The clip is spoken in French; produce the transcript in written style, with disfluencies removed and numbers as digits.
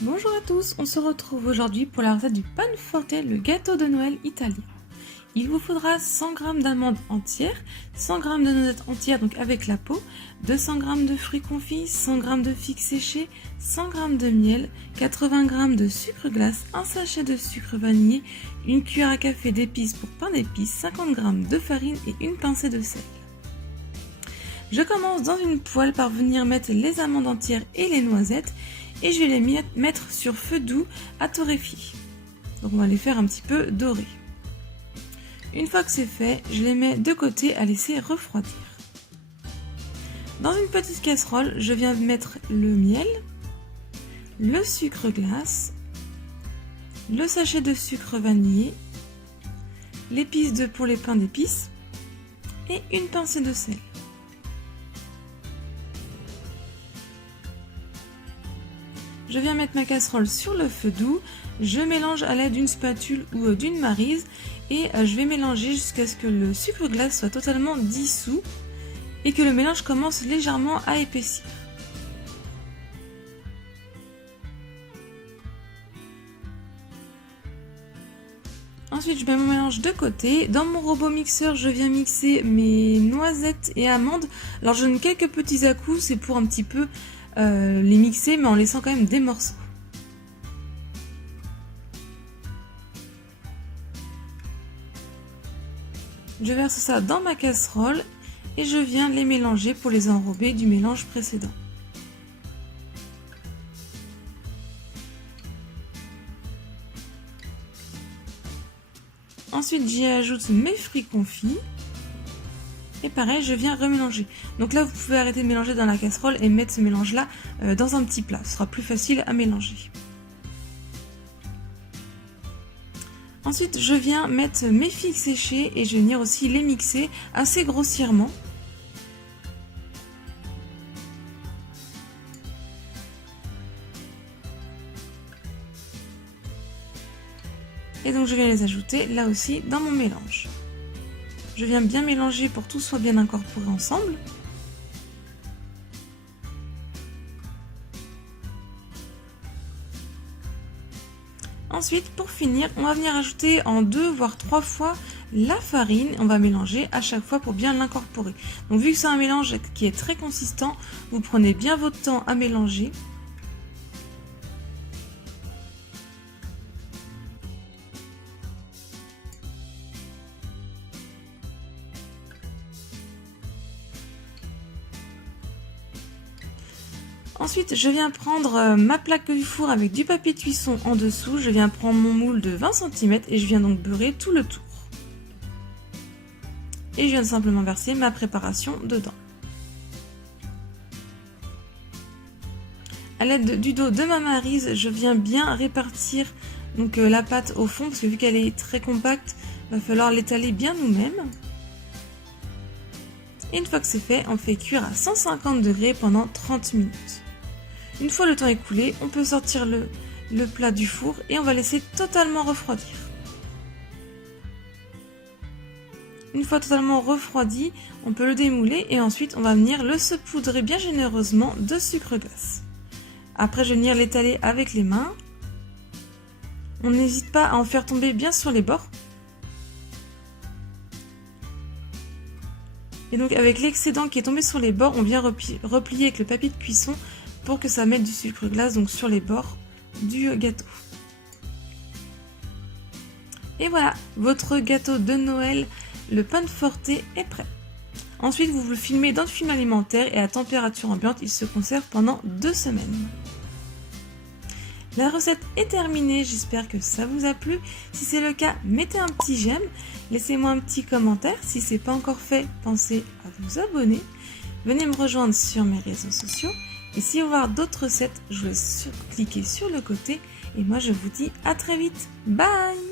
Bonjour à tous, on se retrouve aujourd'hui pour la recette du panforte, le gâteau de Noël italien. Il vous faudra 100 g d'amandes entières, 100 g de noisettes entières donc avec la peau, 200 g de fruits confits, 100 g de figues séchées, 100 g de miel, 80 g de sucre glace, un sachet de sucre vanillé, une cuillère à café d'épices pour pain d'épices, 50 g de farine et une pincée de sel. Je commence dans une poêle par venir mettre les amandes entières et les noisettes et je vais les mettre sur feu doux à torréfier. Donc on va les faire un petit peu dorer. Une fois que c'est fait, je les mets de côté à laisser refroidir. Dans une petite casserole, je viens mettre le miel, le sucre glace, le sachet de sucre vanillé, l'épice pour les pains d'épices et une pincée de sel. Je viens mettre ma casserole sur le feu doux, je mélange à l'aide d'une spatule ou d'une maryse et je vais mélanger jusqu'à ce que le sucre glace soit totalement dissous et que le mélange commence légèrement à épaissir. Ensuite, je mets mon mélange de côté. Dans mon robot mixeur, je viens mixer mes noisettes et amandes. Alors, je donne quelques petits à-coups, c'est pour un petit peu les mixer, mais en laissant quand même des morceaux. Je verse ça dans ma casserole et je viens les mélanger pour les enrober du mélange précédent. Ensuite, j'y ajoute mes fruits confits. Et pareil, je viens remélanger. Donc là, vous pouvez arrêter de mélanger dans la casserole et mettre ce mélange-là dans un petit plat. Ce sera plus facile à mélanger. Ensuite, je viens mettre mes figues séchées et je vais venir aussi les mixer assez grossièrement. Et donc, je viens les ajouter là aussi dans mon mélange. Je viens bien mélanger pour que tout soit bien incorporé ensemble. Ensuite, pour finir, on va venir ajouter en 2 voire 3 fois la farine. On va mélanger à chaque fois pour bien l'incorporer. Donc vu que c'est un mélange qui est très consistant, vous prenez bien votre temps à mélanger. Ensuite, je viens prendre ma plaque du four avec du papier de cuisson en dessous. Je viens prendre mon moule de 20 cm et je viens donc beurrer tout le tour. Et je viens simplement verser ma préparation dedans. À l'aide du dos de ma maryse, je viens bien répartir donc, la pâte au fond parce que vu qu'elle est très compacte, il va falloir l'étaler bien nous-mêmes. Et une fois que c'est fait, on fait cuire à 150 degrés pendant 30 minutes. Une fois le temps écoulé, on peut sortir le plat du four et on va laisser totalement refroidir. Une fois totalement refroidi, on peut le démouler et ensuite on va venir le saupoudrer bien généreusement de sucre glace. Après, je vais venir l'étaler avec les mains. On n'hésite pas à en faire tomber bien sur les bords. Et donc avec l'excédent qui est tombé sur les bords, on vient replier avec le papier de cuisson pour que ça mette du sucre glace donc sur les bords du gâteau. Et voilà, votre gâteau de Noël, le panforte, est prêt. Ensuite, vous le filmez dans le film alimentaire et à température ambiante, il se conserve pendant 2 semaines. La recette est terminée, j'espère que ça vous a plu. Si c'est le cas, mettez un petit j'aime, laissez-moi un petit commentaire. Si ce n'est pas encore fait, pensez à vous abonner. Venez me rejoindre sur mes réseaux sociaux. Et si vous voulez voir d'autres recettes, je vous laisse cliquer sur le côté. Et moi, je vous dis à très vite. Bye!